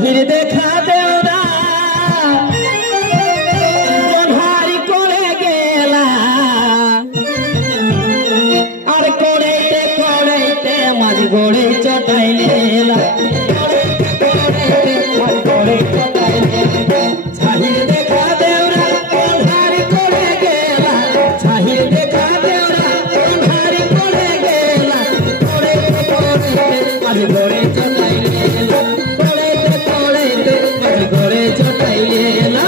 হির দেখা দেও না জনহারি করে গেলা আর করেতে মাঝ গড়ে চটাইলেলা ছাহির দেখা দেও না জনহারি করে গেলা ছাহির দেখা দেও না জনহারি করে গেলা করেতে মাঝ গড়ে চটাইলেলা করে চটাইলেলা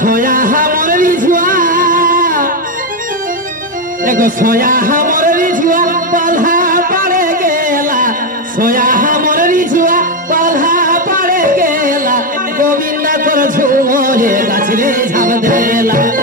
सोया हमर रिझुआ एगो सोया हमर रिझुआ पल्हा पड़े गेला सोया हमर रिझुआ पल्हा पड़े गेला गोविंदा कर झुमोरे गाछ रे झाव देला